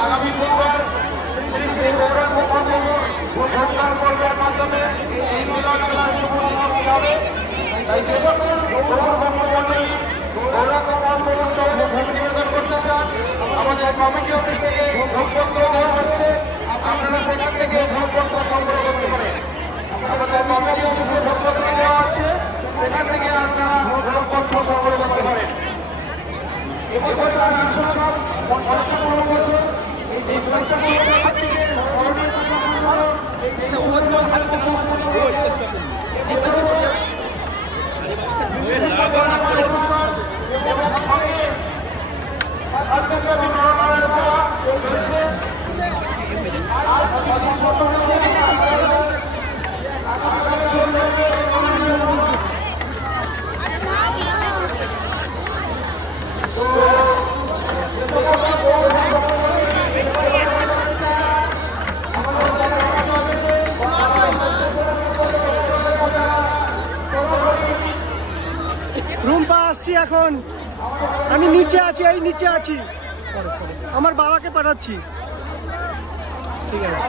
আগামী সোমবার ঘোষণার পর্বের মাধ্যমে এই মেলা শুভ সমাপ্তি হবে। তাই যে সকল নিবেদন করতে চান আমাদের কমিটি অফিস থেকে ভোটপত্র দেওয়া হচ্ছে, আপনারা সেখান থেকে ভোটপত্র সংগ্রহ করতে পারেন। আমাদের কমিটি অফিসে ভোটপত্র দেওয়া আছে, সেখান থেকে আপনারা ভোটপত্র সংগ্রহ করতে পারেন। এবছর 55 বছর এই রুম্পা আসছি এখন, আমি নিচে আছি, এই নিচে আছি, আমার বাবাকে পাঠাচ্ছি। ঠিক আছে।